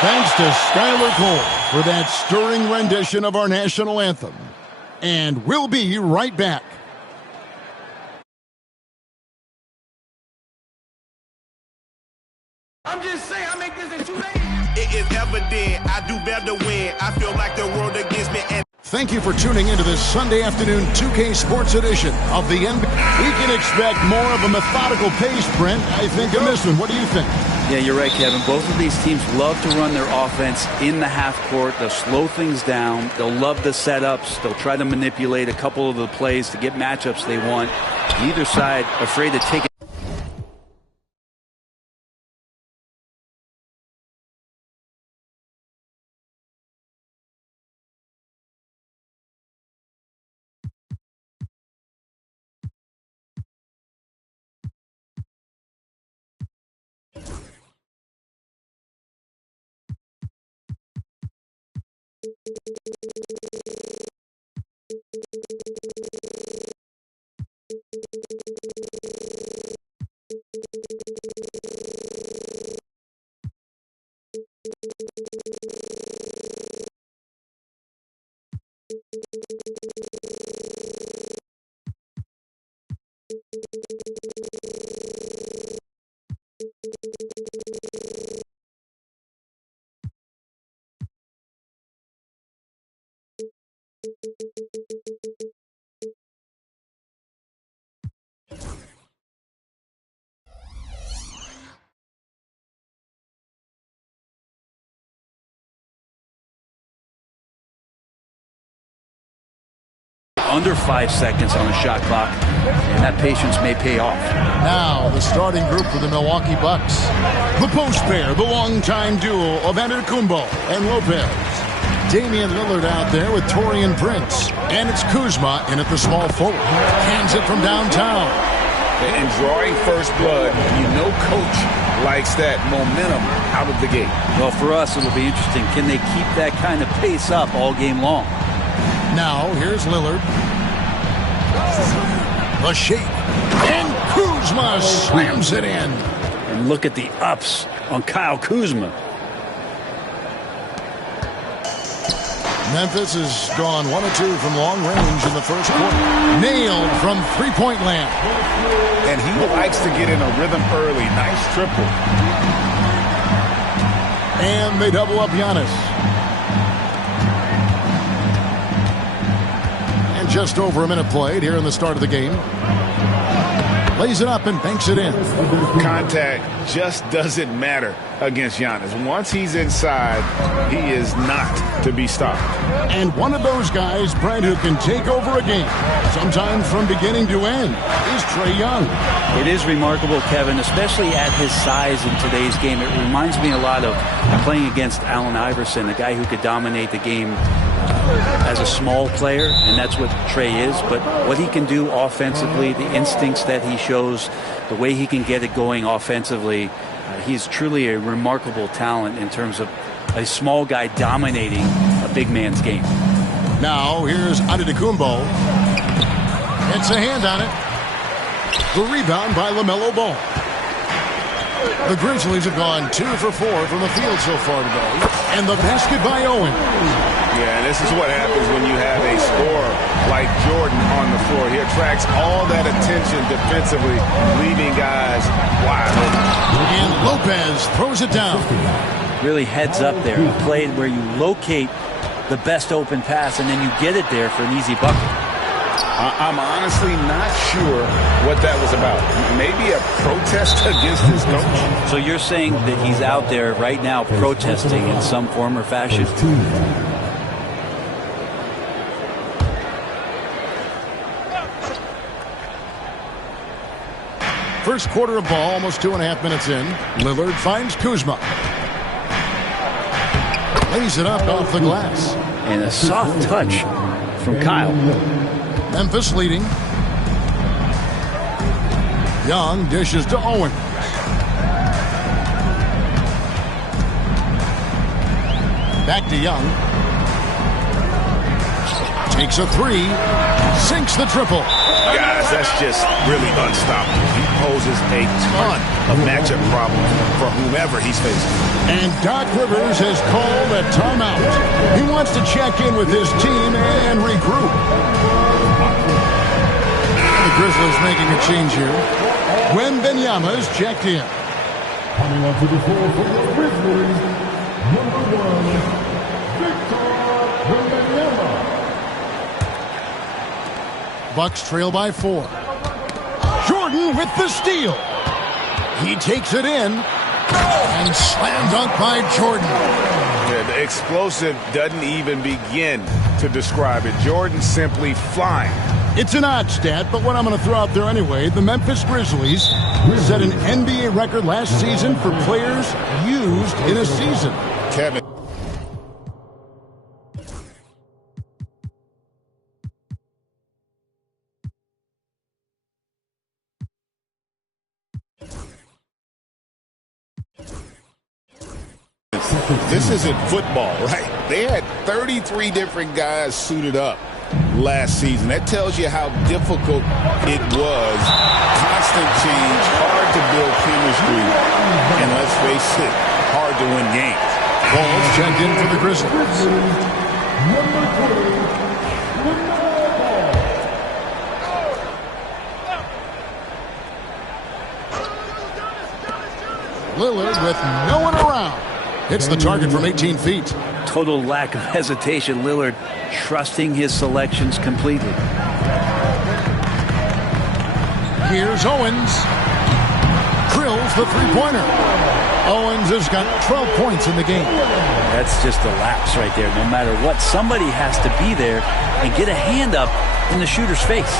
Thanks to Skylar Cole for that stirring rendition of our national anthem. And we'll be right back. I'm just saying, I make this in 2 days. It is evident I do better when I feel like the world against me. And thank you for tuning into this Sunday afternoon 2K Sports edition of the NBA. We can expect more of a methodical pace, Brent. I think in this one. What do you think? Yeah, you're right, Kevin. Both of these teams love to run their offense in the half court. They'll slow things down. They'll love the setups. They'll try to manipulate a couple of the plays to get matchups they want. Neither side afraid to take it. Under 5 seconds on the shot clock, and that patience may pay off. Now, the starting group for the Milwaukee Bucks. The post pair, the longtime duo of Antetokounmpo and Lopez. Damian Lillard out there with Taurean Prince. And it's Kuzma in at the small forward. Hands it from downtown. And drawing first blood, you know coach likes that momentum out of the gate. Well, for us, it'll be interesting. Can they keep that kind of pace up all game long? Now, here's Lillard. The shake. And Kuzma slams it in. And look at the ups on Kyle Kuzma. Memphis has gone 1 of 2 from long range in the first quarter. Nailed from three-point land. And he likes to get in a rhythm early. Nice triple. And they double up Giannis. And just over a minute played here in the start of the game. Lays it up and banks it in. Contact just doesn't matter against Giannis. Once he's inside, he is not to be stopped. And one of those guys, Brent, who can take over a game, sometimes from beginning to end, is Trae Young. It is remarkable, Kevin, especially at his size in today's game. It reminds me a lot of playing against Allen Iverson, a guy who could dominate the game as a small player, and that's what Trae is. But what he can do offensively, the instincts that he shows, the way he can get it going offensively, he's truly a remarkable talent in terms of a small guy dominating a big man's game. Now here's Antetokounmpo. It's a hand on it. The rebound by LaMelo Ball. The Grizzlies have gone 2 for 4 from the field so far today. And the basket by Owen. Yeah, this is what happens when you have a scorer like Jordan on the floor. He attracts all that attention defensively, leaving guys wide open. And Lopez throws it down. Really heads up there. A play where you locate the best open pass and then you get it there for an easy bucket. I'm honestly not sure what that was about. Maybe a protest against his coach. So you're saying that he's out there right now protesting in some form or fashion? First quarter of ball, almost 2.5 minutes in. Lillard finds Kuzma. Lays it up off the glass. And a soft touch from Kyle. Memphis leading. Young dishes to Owen. Back to Young. Makes a three. Sinks the triple. Guys, that's just really unstoppable. He poses a ton of matchup problems for whomever he's facing. And Doc Rivers has called a timeout. He wants to check in with his team and regroup. The Grizzlies making a change here. Wembanyama's checked in. Coming onto the floor for the Grizzlies, number 1, Victor Wembanyama. Bucks trail by 4. Jordan with the steal. He takes it in. And slam dunk by Jordan. Yeah, the explosive doesn't even begin to describe it. Jordan simply flying. It's an odd stat, but what I'm going to throw out there anyway, the Memphis Grizzlies set an NBA record last season for players used in a season. Kevin. This isn't football, right? They had 33 different guys suited up last season. That tells you how difficult it was. Constant change, hard to build chemistry, and let's face it, hard to win games. Ball's checked in for the Grizzlies. Number 3, Lillard with no one around. Hits the target from 18 feet. Total lack of hesitation. Lillard trusting his selections completely. Here's Owens. Drills the three-pointer. Owens has got 12 points in the game. That's just a lapse right there. No matter what, somebody has to be there and get a hand up in the shooter's face.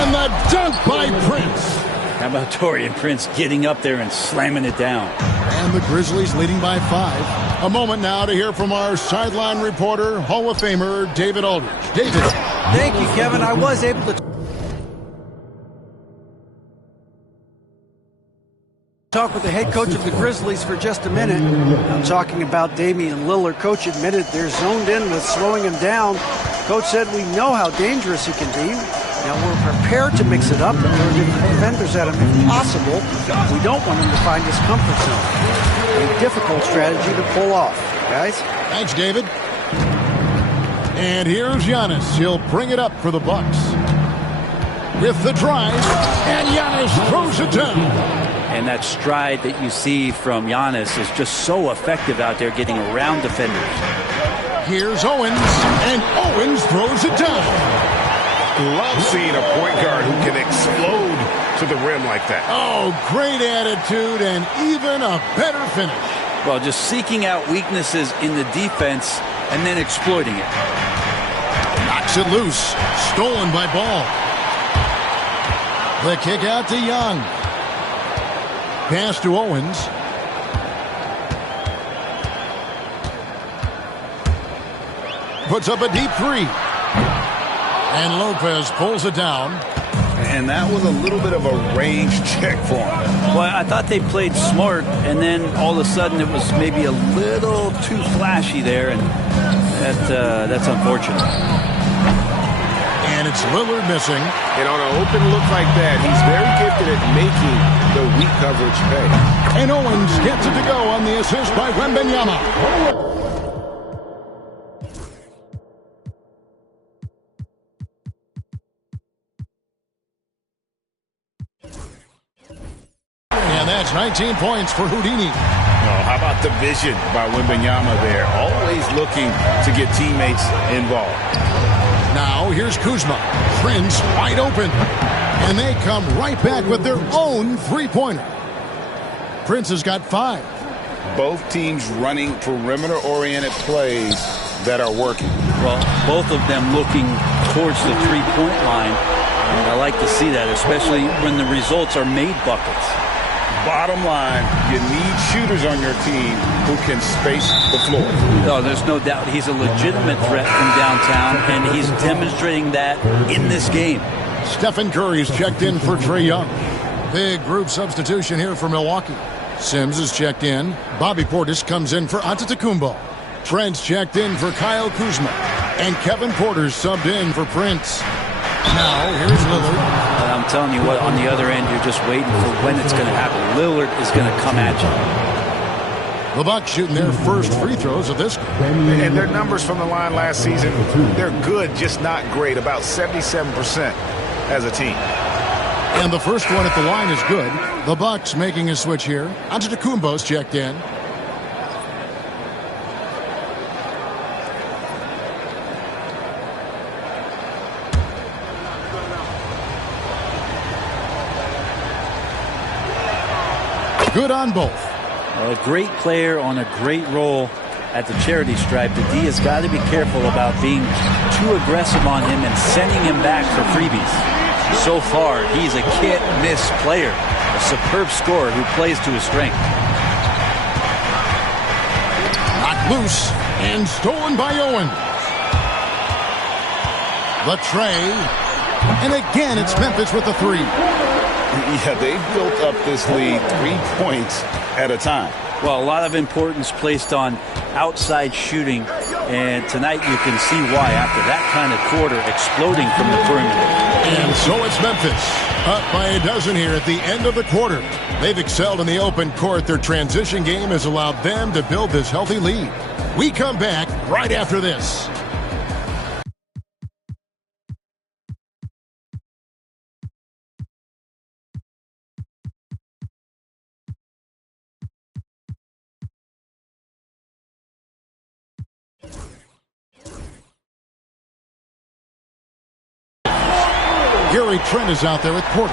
And the dunk by Prince. How about Taurean Prince getting up there and slamming it down? And the Grizzlies leading by 5. A moment now to hear from our sideline reporter, Hall of Famer David Aldridge. David. Thank you, Kevin. I was able to talk with the head coach of the Grizzlies for just a minute. I'm talking about Damian Lillard. Coach admitted they're zoned in with slowing him down. Coach said we know how dangerous he can be. Now we're prepared to mix it up and throw different defenders at him if possible. We don't want him to find his comfort zone. A difficult strategy to pull off, guys. Thanks, David. And here's Giannis. He'll bring it up for the Bucks. With the drive, and Giannis throws it down. And that stride that you see from Giannis is just so effective out there getting around defenders. Here's Owens, and Owens throws it down. Love seeing a point guard who can explode to the rim like that. Oh, great attitude and even a better finish. Well, just seeking out weaknesses in the defense and then exploiting it. Knocks it loose. Stolen by Ball. The kick out to Young. Pass to Owens. Puts up a deep three. And Lopez pulls it down. And that was a little bit of a range check for him. Well, I thought they played smart, and then all of a sudden it was maybe a little too flashy there, and that's unfortunate. And it's Lillard missing. And on an open look like that, he's very gifted at making the weak coverage pay. And Owens gets it to go on the assist by Wembanyama. And that's 19 points for Houdini. Oh, how about the vision by Wembanyama there? Always looking to get teammates involved. Now here's Kuzma. Prince wide open. And they come right back with their own three-pointer. Prince has got 5. Both teams running perimeter-oriented plays that are working. Well, both of them looking towards the three-point line. And I like to see that, especially when the results are made buckets. Bottom line, you need shooters on your team who can space the floor. Oh, there's no doubt he's a legitimate threat from downtown, and he's demonstrating that in this game. Stephen Curry's checked in for Trae Young. Big group substitution here for Milwaukee. Sims is checked in. Bobby Portis comes in for Antetokounmpo. Trent's checked in for Kyle Kuzma. And Kevin Porter subbed in for Prince. Now, here's Lillard. And I'm telling you what, on the other end, you're just waiting for when it's going to happen. Lillard is going to come at you. The Bucks shooting their first free throws of this game. And their numbers from the line last season, they're good, just not great. About 77% as a team. And the first one at the line is good. The Bucks making a switch here. Antetokounmpo's checked in. Good on both. A great player on a great role at the charity stripe. The D has got to be careful about being too aggressive on him and sending him back for freebies. So far, he's a can't-miss player. A superb scorer who plays to his strength. Knocked loose and stolen by Owen. The tray. And again, it's Memphis with the three. Yeah, they've built up this lead 3 points at a time. Well, a lot of importance placed on outside shooting, and tonight you can see why after that kind of quarter exploding from the perimeter. And so it's Memphis, up by a dozen here at the end of the quarter. They've excelled in the open court. Their transition game has allowed them to build this healthy lead. We come back right after this. Gary Trent is out there with Porter.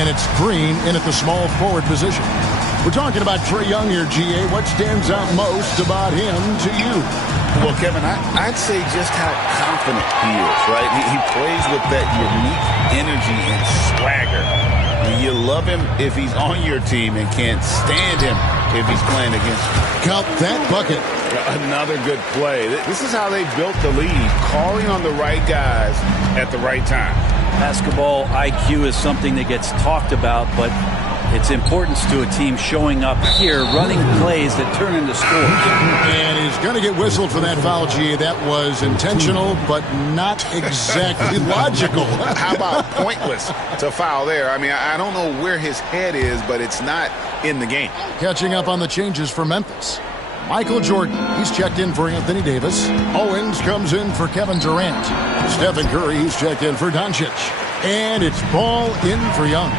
And it's Green in at the small forward position. We're talking about Trae Young here, GA. What stands out most about him to you? Well, Kevin, I'd say just how confident he is, right? He plays with that unique energy and swagger. You love him if he's on your team and can't stand him if he's playing against you. Count that bucket. Another good play. This is how they built the lead, calling on the right guys at the right time. Basketball IQ is something that gets talked about, but its importance to a team showing up here, running plays that turn into scores. And he's going to get whistled for that foul, GA. That was intentional, but not exactly logical. How about pointless to foul there? I mean, I don't know where his head is, but it's not in the game. Catching up on the changes for Memphis. Michael Jordan, he's checked in for Anthony Davis. Owens comes in for Kevin Durant. Stephen Curry, he's checked in for Doncic. And it's Ball in for Young.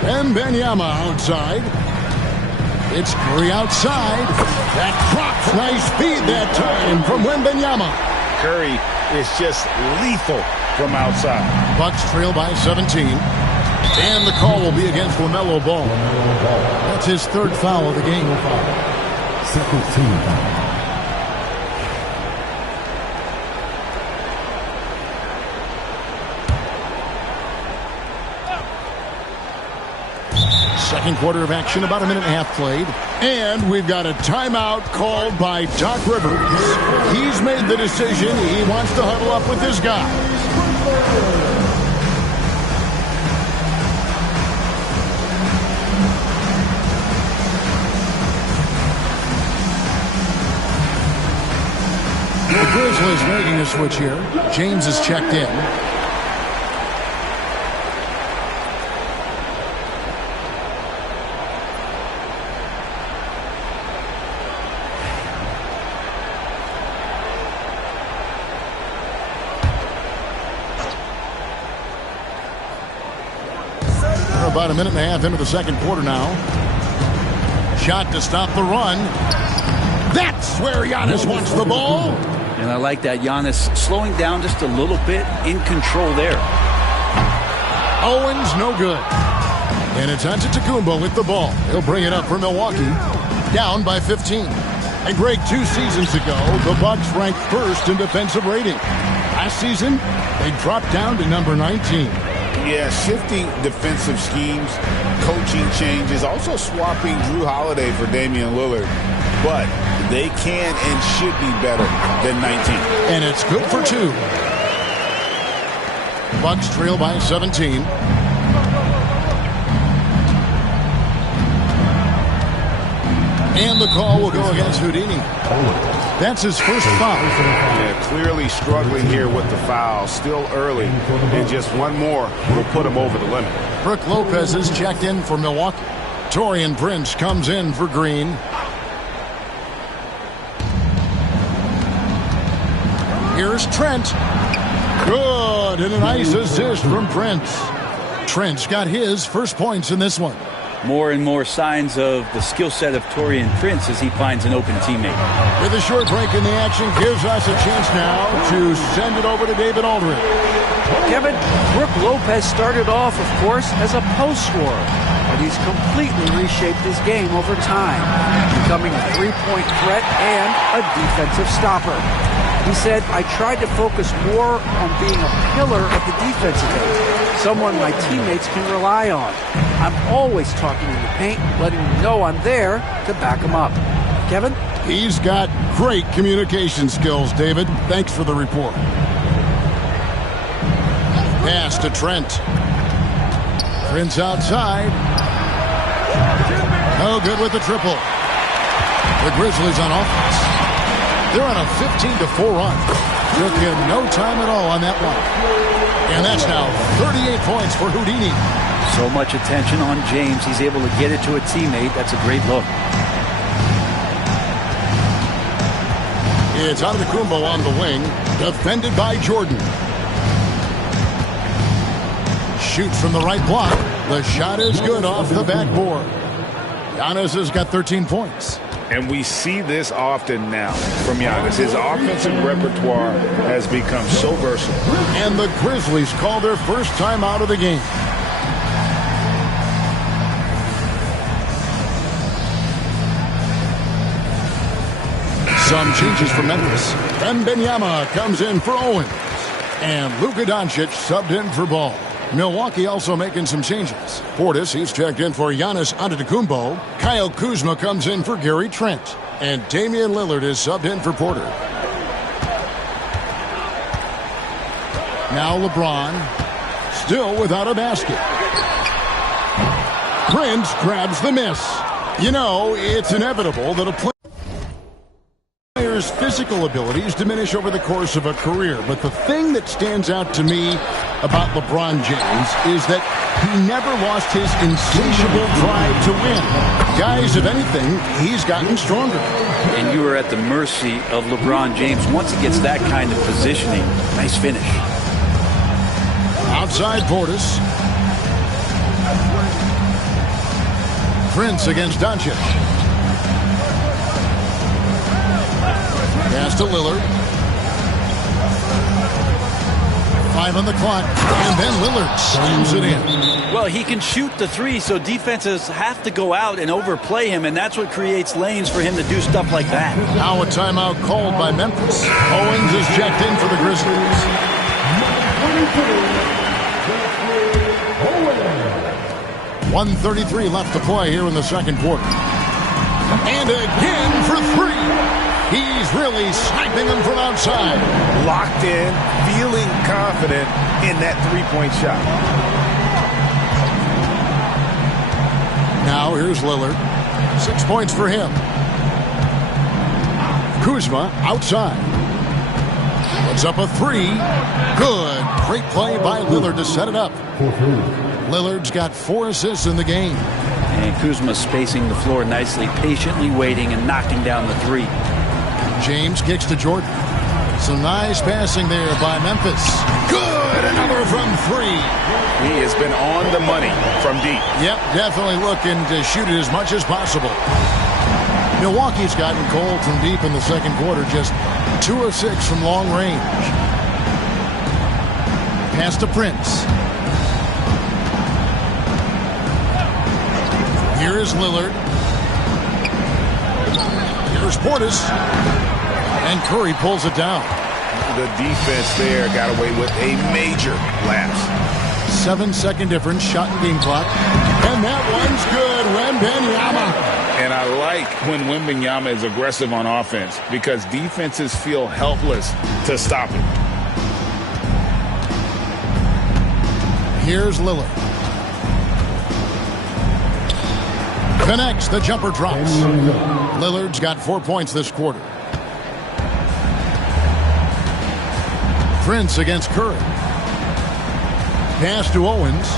Wembanyama outside. It's Curry outside. That drops. Nice feed that time from Wembanyama. Curry is just lethal from outside. Bucks trail by 17. And the call will be against LaMelo Ball. That's his third foul of the game. Second team. Second quarter of action, about a minute and a half played. And we've got a timeout called by Doc Rivers. He's made the decision. He wants to huddle up with his guys. The Grizzlies making a switch here. James is checked in. We're about a minute and a half into the second quarter now. Shot to stop the run. That's where Giannis wants the ball. And I like that. Giannis slowing down just a little bit, in control there. Owens, no good. And it's Antetokounmpo with the ball. He'll bring it up for Milwaukee. Down by 15. And Greg, 2 seasons ago, the Bucks ranked first in defensive rating. Last season, they dropped down to number 19. Yeah, shifting defensive schemes, coaching changes, also swapping Drew Holiday for Damian Lillard. But they can and should be better than 19. And it's good for 2. Bucks trail by 17. And the call will go against Houdini. That's his first foul. Yeah, clearly struggling here with the foul. Still early. And just one more will put him over the limit. Brook Lopez is checked in for Milwaukee. Taurean Prince comes in for Green. Here's Trent. Good, and a nice assist from Prince. Trent's got his first points in this one. More and more signs of the skill set of Taurean Prince as he finds an open teammate. With a short break in the action, gives us a chance now to send it over to David Aldridge. Kevin, Brook Lopez started off, of course, as a post scorer, but he's completely reshaped his game over time, becoming a three-point threat and a defensive stopper. He said, I tried to focus more on being a pillar of the defensive end, someone my teammates can rely on. I'm always talking in the paint, letting them know I'm there to back them up. Kevin? He's got great communication skills, David. Thanks for the report. Pass to Trent. Prince outside. No good with the triple. The Grizzlies on offense. They're on a 15-4 run. Took him no time at all on that one. And that's now 38 points for Houdini. So much attention on James. He's able to get it to a teammate. That's a great look. It's Antetokounmpo on the wing, defended by Jordan. Shoots from the right block. The shot is good off the backboard. Giannis has got 13 points. And we see this often now from Giannis. His offensive repertoire has become so versatile. And the Grizzlies call their first time out of the game. Some changes for Memphis. Wembanyama comes in for Owens. And Luka Doncic subbed in for Ball. Milwaukee also making some changes. Portis, he's checked in for Giannis Antetokounmpo. Kyle Kuzma comes in for Gary Trent. And Damian Lillard is subbed in for Porter. Now LeBron, still without a basket. Prince grabs the miss. You know, it's inevitable that a player's physical abilities diminish over the course of a career. But the thing that stands out to me about LeBron James is that he never lost his insatiable drive to win. Guys, if anything, he's gotten stronger. And you are at the mercy of LeBron James once he gets that kind of positioning. Nice finish. Outside Portis. Prince against Doncic. Pass to Lillard. 5 on the clock, and then Lillard slams it in. Well, he can shoot the three, so defenses have to go out and overplay him, and that's what creates lanes for him to do stuff like that. Now a timeout called by Memphis. Owens is checked in for the Grizzlies. 1:33 left to play here in the second quarter. And again for three. He's really sniping them from outside. Locked in, feeling confident in that three-point shot. Now here's Lillard. 6 points for him. Kuzma outside. Puts up a three. Good. Great play by Lillard to set it up. Lillard's got 4 assists in the game. And Kuzma spacing the floor nicely, patiently waiting and knocking down the three. James kicks to Jordan. Some nice passing there by Memphis. Good. Another from three. He has been on the money from deep. Yep, definitely looking to shoot it as much as possible. Milwaukee's gotten cold from deep in the second quarter. Just 2 of 6 from long range. Pass to Prince. Here is Lillard. Here's Portis. And Curry pulls it down. The defense there got away with a major lapse. 7-second difference, shot and game clock. And that one's good. Wembanyama. And I like when Wembanyama is aggressive on offense because defenses feel helpless to stop him. Here's Lillard. Connects, the jumper drops. Lillard's got 4 points this quarter. Prince against Curry. Pass to Owens.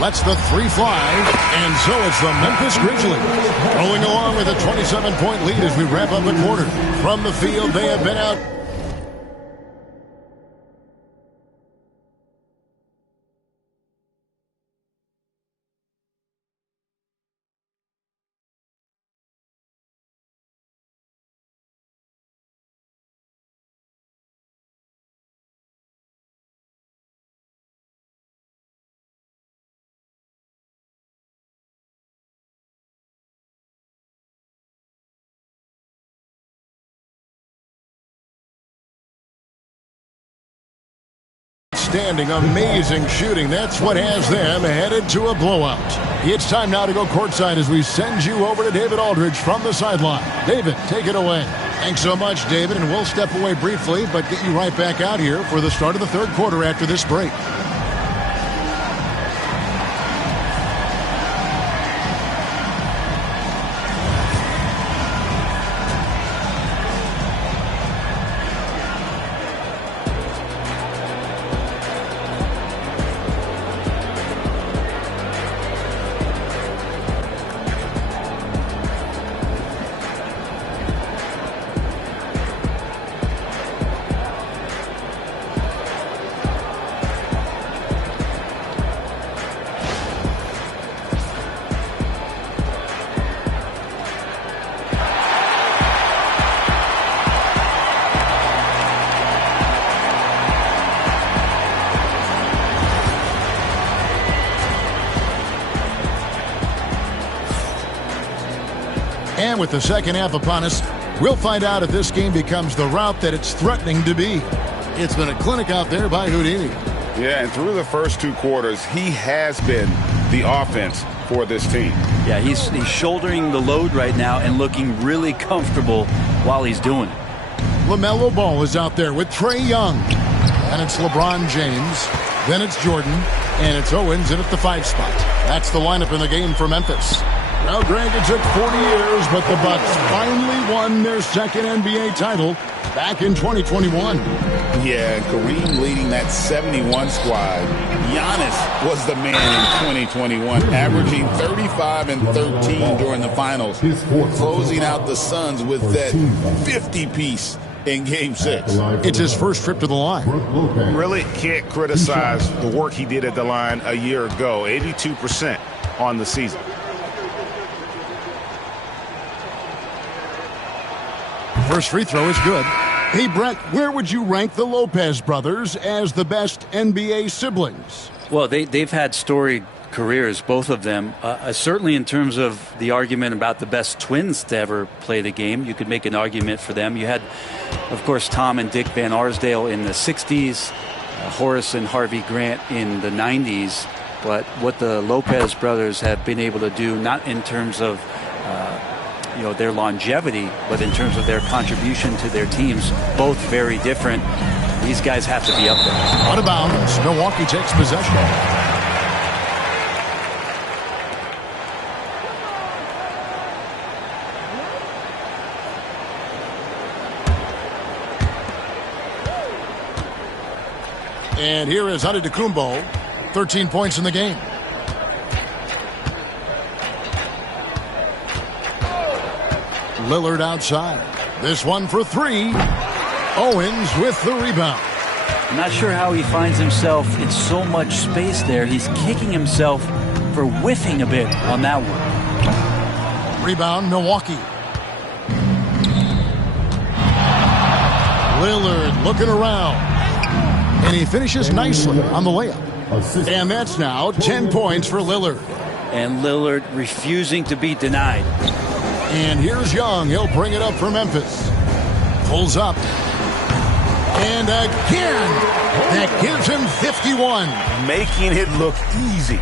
Lets the three fly, and so it's the Memphis Grizzlies rolling along with a 27-point lead as we wrap up the quarter. From the field, they have been out. Outstanding, amazing shooting. That's what has them headed to a blowout. It's time now to go courtside as we send you over to David Aldridge from the sideline. David, take it away. Thanks so much, David, and we'll step away briefly, but get you right back out here for the start of the third quarter after this break. And with the second half upon us, we'll find out if this game becomes the route that it's threatening to be. It's been a clinic out there by Houdini. Yeah, and through the first two quarters, he has been the offense for this team. Yeah, he's shouldering the load right now and looking really comfortable while he's doing it. LaMelo Ball is out there with Trae Young. And it's LeBron James. Then it's Jordan. And it's Owens in at the 5 spot. That's the lineup in the game for Memphis. Well, Greg, it took 40 years, but the Bucks finally won their second NBA title back in 2021. Yeah, Kareem leading that 71 squad. Giannis was the man in 2021, averaging 35 and 13 during the finals, closing out the Suns with that 50-piece in Game 6. It's his first trip to the line. Really can't criticize the work he did at the line a year ago. 82% on the season. First free throw is good. Hey, Brett, where would you rank the Lopez brothers as the best NBA siblings? Well, they've had storied careers, both of them. Certainly in terms of the argument about the best twins to ever play the game, you could make an argument for them. You had, of course, Tom and Dick Van Arsdale in the 60s, Horace and Harvey Grant in the 90s. But what the Lopez brothers have been able to do, not in terms of their longevity, but in terms of their contribution to their teams, both very different. These guys have to be up there. Out of bounds, Milwaukee takes possession. And here is Antetokounmpo, 13 points in the game. Lillard outside. This one for 3. Owens with the rebound. I'm not sure how he finds himself in so much space there. He's kicking himself for whiffing a bit on that one. Rebound, Milwaukee. Lillard looking around. And he finishes nicely on the layup. And that's now 10 points for Lillard. And Lillard refusing to be denied. And here's Young. He'll bring it up for Memphis. Pulls up. And again, that gives him 51. Making it look easy.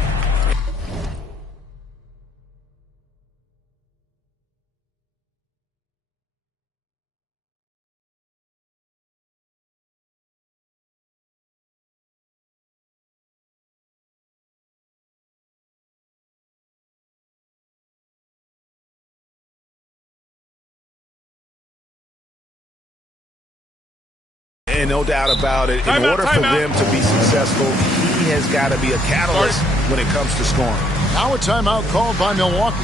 And no doubt about it, in order for them to be successful, he has got to be a catalyst when it comes to scoring. Now a timeout called by Milwaukee.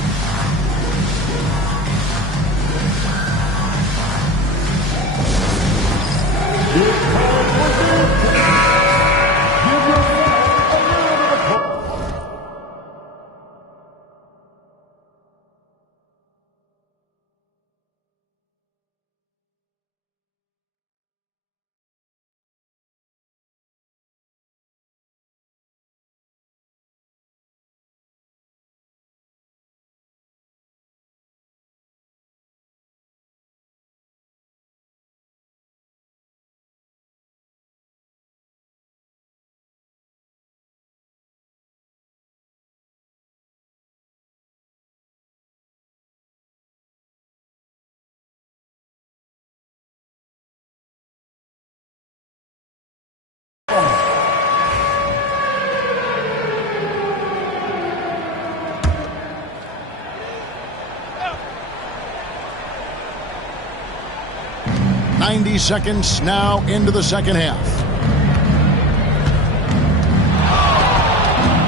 Seconds now into the second half.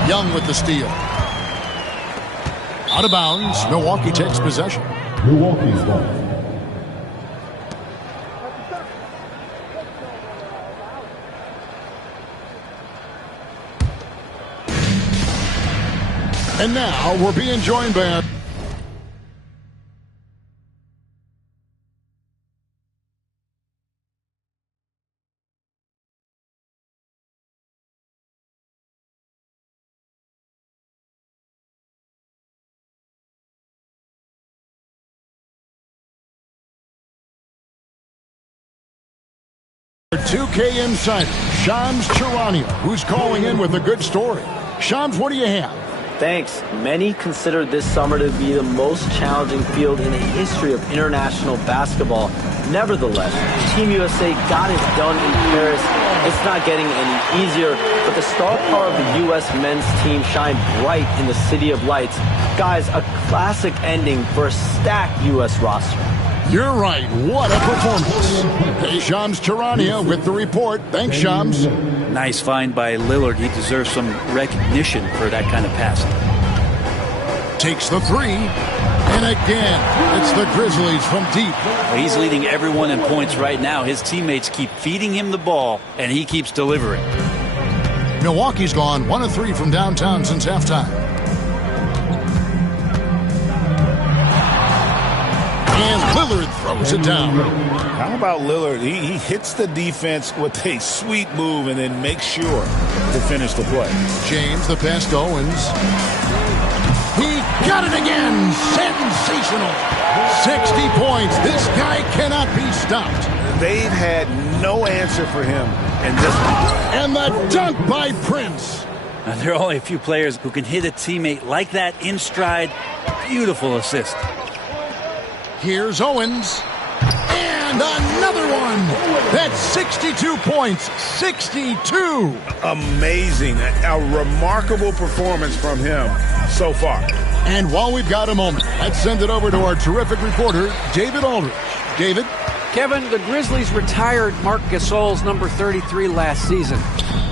Young with the steal. Out of bounds. Milwaukee takes possession. Milwaukee's ball. And now we're being joined by our 2K insider, Shams Charania, who's calling in with a good story. Shams, what do you have? Thanks. Many consider this summer to be the most challenging field in the history of international basketball. Nevertheless, Team USA got it done in Paris. It's not getting any easier, but the star power of the U.S. men's team shined bright in the City of Lights. Guys, a classic ending for a stacked U.S. roster. You're right. What a performance. Hey, Shams Charania with the report. Thanks, Shams. Nice find by Lillard. He deserves some recognition for that kind of passing. Takes the three. And again, it's the Grizzlies from deep. Well, he's leading everyone in points right now. His teammates keep feeding him the ball, and he keeps delivering. Milwaukee's gone 1 of 3 from downtown since halftime. And Lillard throws it down. How about Lillard? He hits the defense with a sweet move and then makes sure to finish the play. James, the pass to Owens. He got it again. Sensational. 60 points. This guy cannot be stopped. They've had no answer for him in this one. And the dunk by Prince. Now, there are only a few players who can hit a teammate like that in stride. Beautiful assist. Here's Owens. And another one. That's 62 points. 62. Amazing. A remarkable performance from him so far. And while we've got a moment, let's send it over to our terrific reporter, David Aldridge. David? Kevin, the Grizzlies retired Marc Gasol's number 33 last season.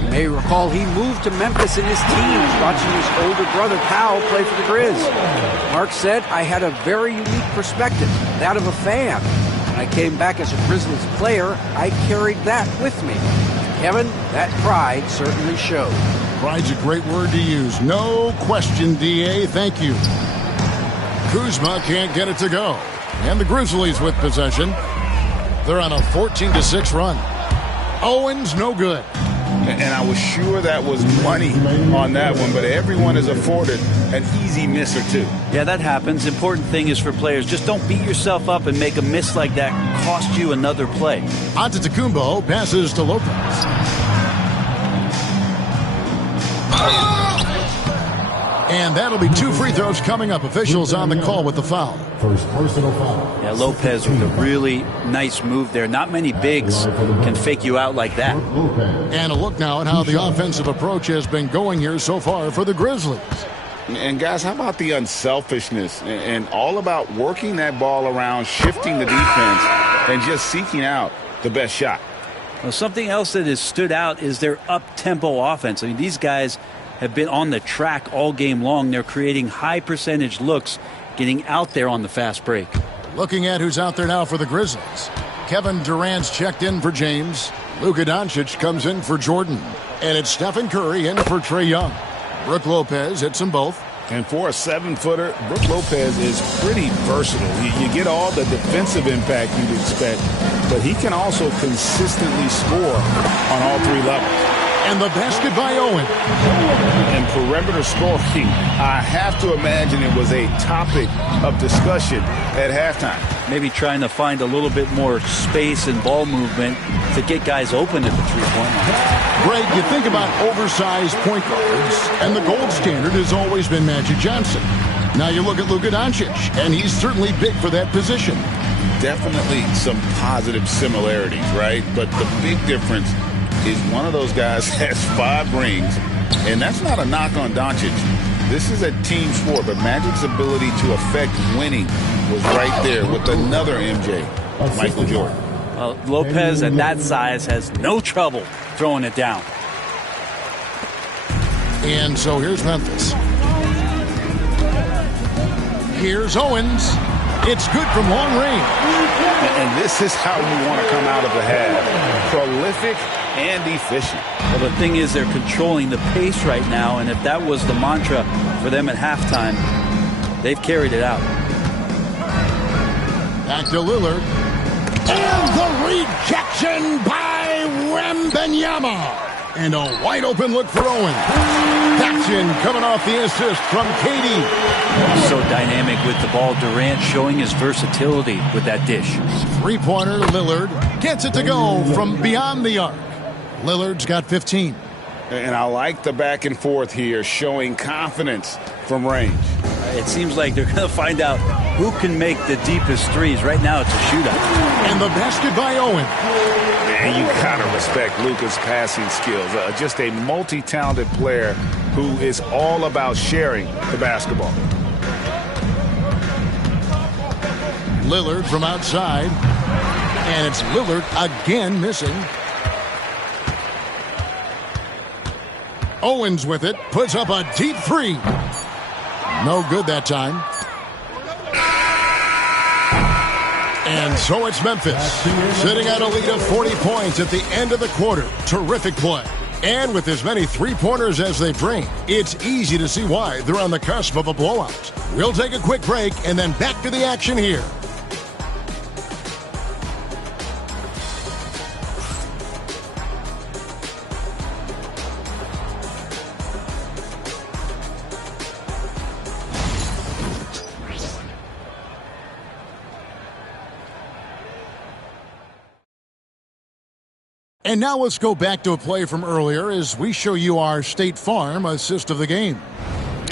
You may recall he moved to Memphis in his teens, watching his older brother Powell play for the Grizz. Mark said, I had a very unique perspective, that of a fan. When I came back as a Grizzlies player, I carried that with me. Kevin, that pride certainly showed. Pride's a great word to use. No question, D.A. Thank you. Kuzma can't get it to go. And the Grizzlies with possession. They're on a 14-6 run. Owens, no good. And I was sure that was money on that one, but everyone is afforded an easy miss or two. Yeah, that happens. Important thing is for players, just don't beat yourself up and make a miss like that cost you another play. Antetokounmpo passes to Lopez. And that'll be 2 free throws coming up. Officials on the call with the foul. First personal foul. Yeah, Lopez with a really nice move there. Not many bigs can fake you out like that. And a look now at how the offensive approach has been going here so far for the Grizzlies. And guys, how about the unselfishness and all about working that ball around, shifting the defense, and just seeking out the best shot? Well, something else that has stood out is their up-tempo offense. I mean, these guys have been on the track all game long. They're creating high percentage looks, getting out there on the fast break. Looking at who's out there now for the Grizzlies. Kevin Durant's checked in for James. Luka Doncic comes in for Jordan. And it's Stephen Curry in for Trae Young. Brook Lopez hits them both. And for a 7-footer, Brook Lopez is pretty versatile. You get all the defensive impact you'd expect, but he can also consistently score on all three levels. And the basket by Owen. And perimeter scoring, I have to imagine it was a topic of discussion at halftime. Maybe trying to find a little bit more space and ball movement to get guys open at the three-point line. Greg, you think about oversized point guards, and the gold standard has always been Magic Johnson. Now you look at Luka Doncic, and he's certainly big for that position. Definitely some positive similarities, right? But the big difference is one of those guys has 5 rings, and that's not a knock on Doncic. This is a team sport, but Magic's ability to affect winning was right there with another MJ, Michael Jordan. Lopez at that size has no trouble throwing it down. And so here's Memphis. Here's Owens. It's good from long range. And this is how you want to come out of the half. Prolific and efficient. Well, the thing is they're controlling the pace right now, and if that was the mantra for them at halftime, they've carried it out. Back to Lillard. And the rejection by Wembanyama. And a wide open look for Owen. That's in, coming off the assist from KD. So dynamic with the ball. Durant showing his versatility with that dish. Three-pointer, Lillard gets it to go from beyond the arc. Lillard's got 15. And I like the back and forth here, showing confidence from range. It seems like they're going to find out who can make the deepest threes. Right now it's a shootout. And the basket by Owen. Man, you gotta respect Luka's passing skills. Just a multi-talented player who is all about sharing the basketball. Lillard from outside. And it's Lillard again missing. Owens with it, puts up a deep three. No good that time. And so it's Memphis, sitting at a lead of 40 points at the end of the quarter. Terrific play. And with as many three-pointers as they bring, it's easy to see why they're on the cusp of a blowout. We'll take a quick break and then back to the action here. And now let's go back to a play from earlier as we show you our State Farm assist of the game.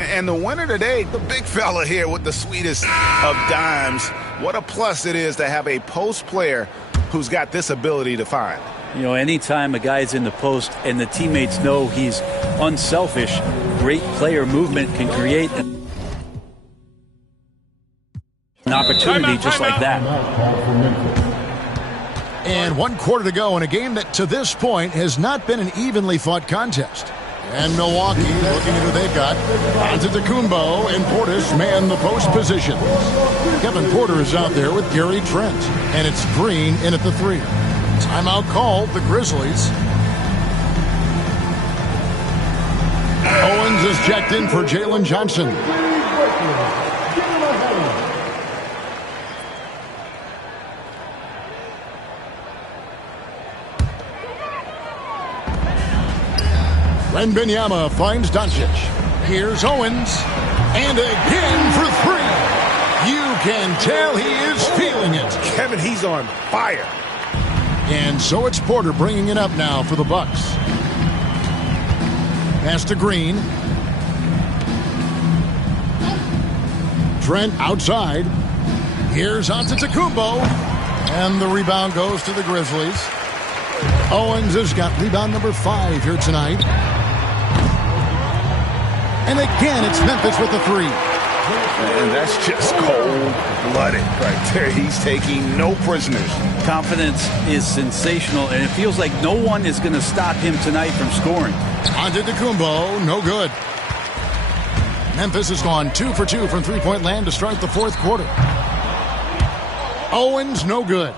And the winner today, the big fella here with the sweetest of dimes. What a plus it is to have a post player who's got this ability to find. You know, anytime a guy's in the post and the teammates know he's unselfish, great player movement can create an opportunity just like that. And 1 quarter to go in a game that to this point has not been an evenly fought contest. And Milwaukee looking at who they've got. Antetokounmpo and Portis man the post positions. Kevin Porter is out there with Gary Trent. And it's Green in at the 3. Timeout called, the Grizzlies. Owens is checked in for Jalen Johnson. Wembanyama finds Doncic. Here's Owens. And again for 3. You can tell he is feeling it. Kevin, he's on fire. And so it's Porter bringing it up now for the Bucks. Pass to Green. Trent outside. Here's Antetokounmpo. And the rebound goes to the Grizzlies. Owens has got rebound number 5 here tonight. And again, it's Memphis with the 3. And that's just cold-blooded right there. He's taking no prisoners. Confidence is sensational, and it feels like no one is going to stop him tonight from scoring. Antetokounmpo, no good. Memphis has gone 2 for 2 from three-point land to start the fourth quarter. Owens, no good.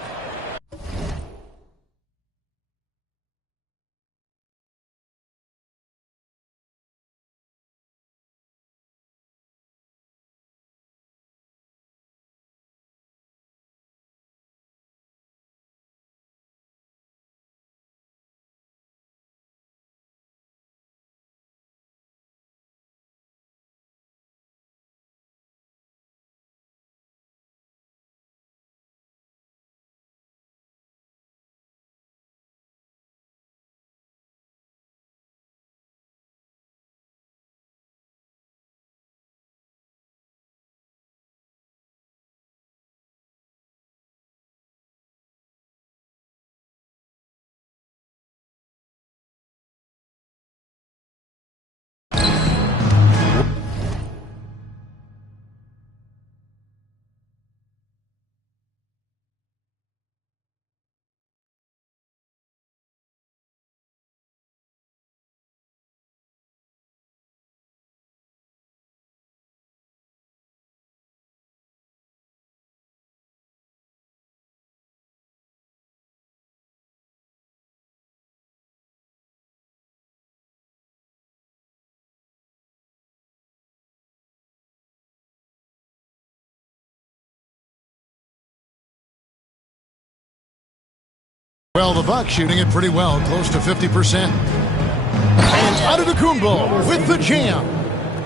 Well, the Bucks shooting it pretty well, close to 50%. And Antetokounmpo with the jam.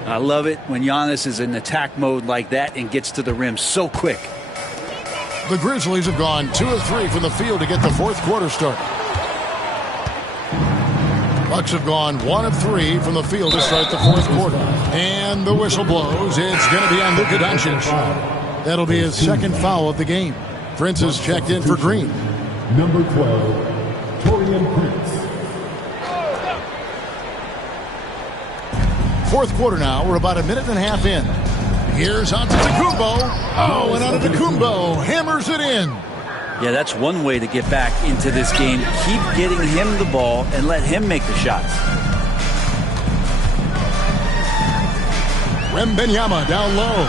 I love it when Giannis is in attack mode like that and gets to the rim so quick. The Grizzlies have gone 2 of 3 from the field to get the fourth quarter started. Bucks have gone 1 of 3 from the field to start the fourth quarter. And the whistle blows. It's going to be on Luka Doncic. That'll be his second foul of the game. Prince has checked in for Green. Number 12, Taurean Prince. Fourth quarter now. We're about a minute and a half in. Here's Antetokounmpo. Oh, and Antetokounmpo hammers it in. Yeah, that's one way to get back into this game. Keep getting him the ball and let him make the shots. Wembanyama down low.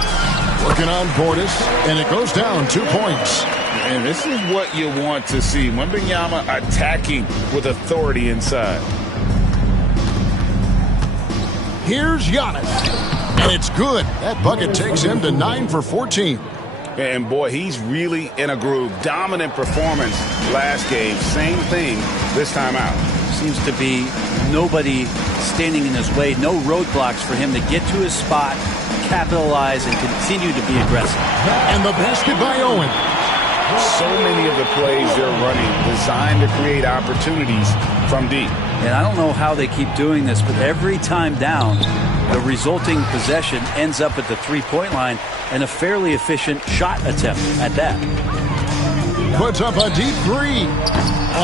Working on Portis, and it goes down 2 points. And this is what you want to see. Wembanyama attacking with authority inside. Here's Giannis. And it's good. That bucket takes him to 9 for 14. And, boy, he's really in a groove. Dominant performance last game. Same thing this time out. Seems to be nobody standing in his way. No roadblocks for him to get to his spot, capitalize, and continue to be aggressive. And the basket by Owen. So many of the plays they're running designed to create opportunities from deep. And I don't know how they keep doing this, but every time down, the resulting possession ends up at the three-point line and a fairly efficient shot attempt at that. Puts up a deep three.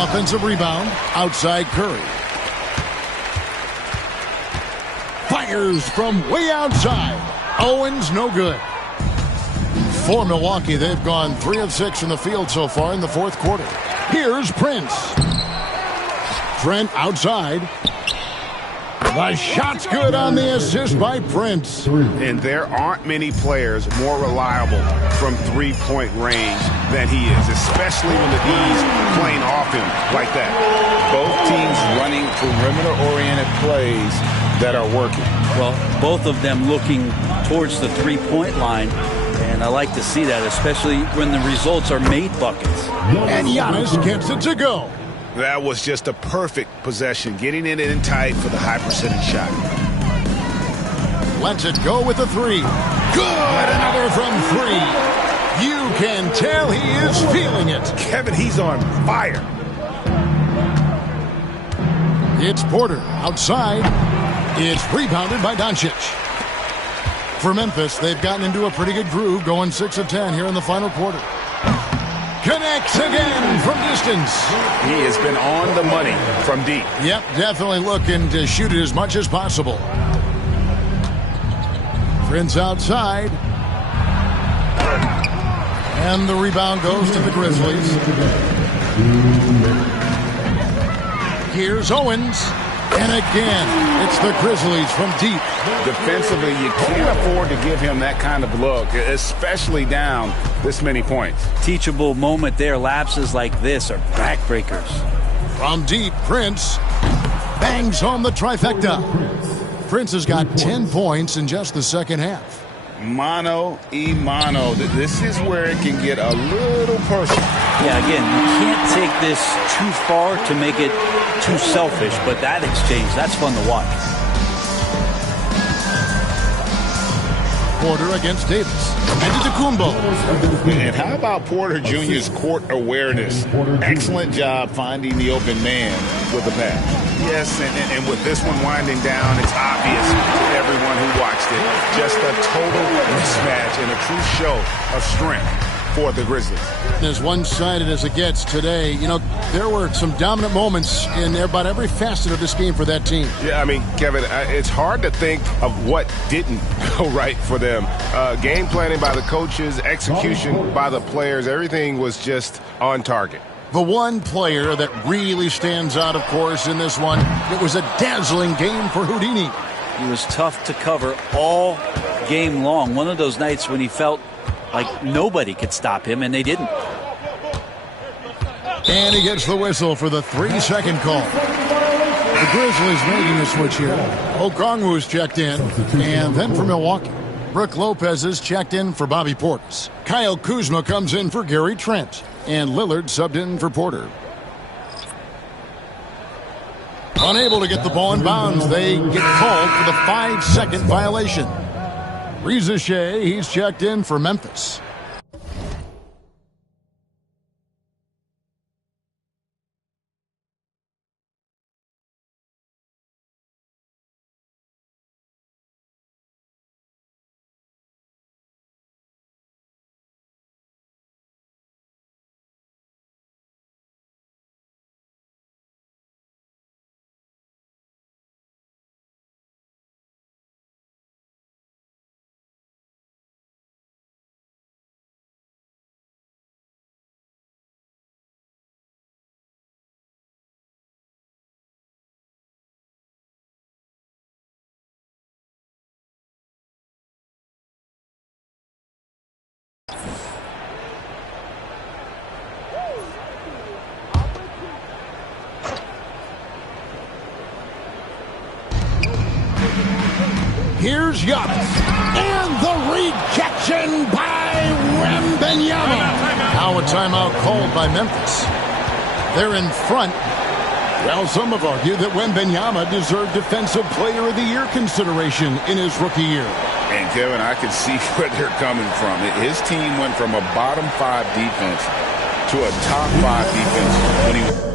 Offensive rebound outside Curry. Fires from way outside. Owens no good. For Milwaukee, they've gone 3 of 6 from the field so far in the fourth quarter. Here's Prince. Trent outside. The shot's good on the assist by Prince. And there aren't many players more reliable from three-point range than he is, especially when the D's playing off him like that. Both teams running perimeter-oriented plays that are working. Well, both of them looking towards the three-point line. And I like to see that, especially when the results are made buckets. And Giannis gets it to go. That was just a perfect possession, getting it in tight for the high percentage shot. Lets it go with a three. Good, another from 3. You can tell he is feeling it. Kevin, he's on fire. It's Porter outside. It's rebounded by Doncic. For Memphis, they've gotten into a pretty good groove, going 6 of 10 here in the final quarter. Connects again from distance. He has been on the money from deep. Yep, definitely looking to shoot it as much as possible. Prince outside. And the rebound goes to the Grizzlies. Here's Owens. And again, it's the Grizzlies from deep. Defensively, you can't afford to give him that kind of look, especially down this many points. Teachable moment there. Lapses like this are backbreakers. From deep, Prince bangs home the trifecta. Prince has got 10 points in just the second half. Mano y mano. This is where it can get a little personal. Yeah, again, you can't take this too far to make it too selfish, but that exchange, that's fun to watch. Porter against Davis. Antetokounmpo. And how about Porter Jr.'s court awareness? Excellent job finding the open man with the pass. Yes, and with this one winding down, it's obvious to everyone who watched it. Just a total mismatch and a true show of strength for the Grizzlies. As one-sided as it gets today, you know, there were some dominant moments in about every facet of this game for that team. Yeah, I mean, Kevin, it's hard to think of what didn't go right for them. Game planning by the coaches, execution by the players, everything was just on target. The one player that really stands out, of course, in this one, it was a dazzling game for Houdini. He was tough to cover all game long. One of those nights when he felt like nobody could stop him, and they didn't. And he gets the whistle for the 3-second call. The Grizzlies making a switch here. Okongwu's checked in. And then for Milwaukee, Brook Lopez is checked in for Bobby Portis. Kyle Kuzma comes in for Gary Trent. And Lillard subbed in for Porter. Unable to get the ball in bounds, they get called for the 5-second violation. Reza Shea, he's checked in for Memphis. Here's Giannis. And the rejection by Wembanyama. Now a timeout called by Memphis. They're in front. Well, some have argued that Wembanyama deserved Defensive Player of the Year consideration in his rookie year. And, Kevin, I can see where they're coming from. His team went from a bottom 5 defense to a top 5 defense when he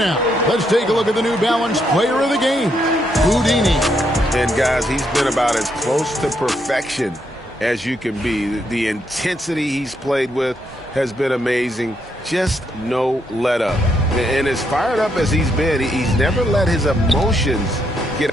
now, let's take a look at the New Balance player of the game, Houdini. And guys, he's been about as close to perfection as you can be. The intensity he's played with has been amazing. Just no let up. And as fired up as he's been, he's never let his emotions get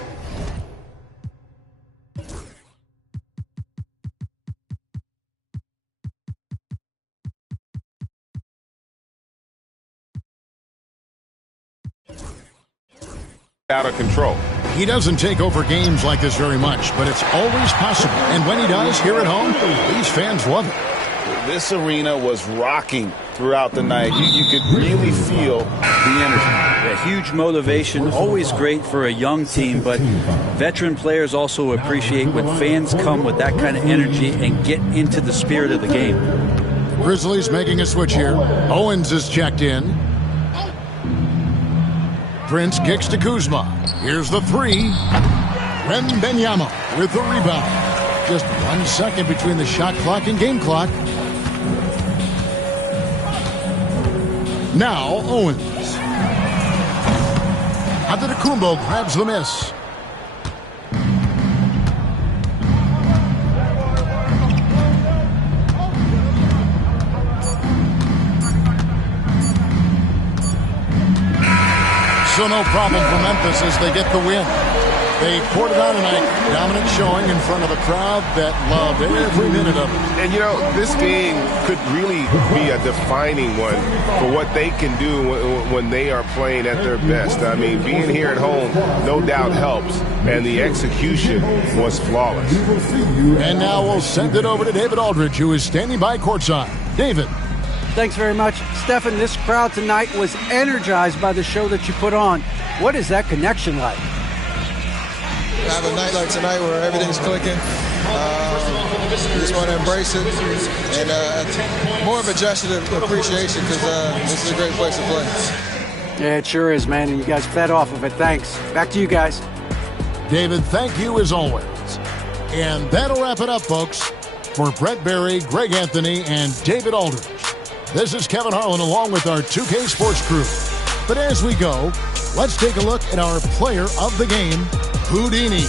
out of control. He doesn't take over games like this very much, but it's always possible. And when he does, here at home, these fans love it. This arena was rocking throughout the night. You could really feel the energy. A huge motivation, always great for a young team, but veteran players also appreciate when fans come with that kind of energy and get into the spirit of the game. Grizzlies making a switch here. Owens is checked in. Prince kicks to Kuzma. Here's the three. Wembanyama with the rebound. Just 1 second between the shot clock and game clock. Now Owens. Antetokounmpo grabs the miss. So no problem for Memphis as they get the win. They poured it on tonight. Dominant showing in front of a crowd that loved every minute of it. And, you know, this game could really be a defining one for what they can do when they are playing at their best. I mean, being here at home no doubt helps, and the execution was flawless. And now we'll send it over to David Aldridge, who is standing by courtside. David. Thanks very much. Stephen, this crowd tonight was energized by the show that you put on. What is that connection like? Have a night like tonight where everything's clicking. Just want to embrace it, and more of a gesture of appreciation because this is a great place to play. Yeah, it sure is, man, and you guys fed off of it. Thanks. Back to you guys. David, thank you as always. And that'll wrap it up, folks. For Brett Berry, Greg Anthony, and David Aldridge, this is Kevin Harlan along with our 2K Sports crew. But as we go, let's take a look at our player of the game, Houdini.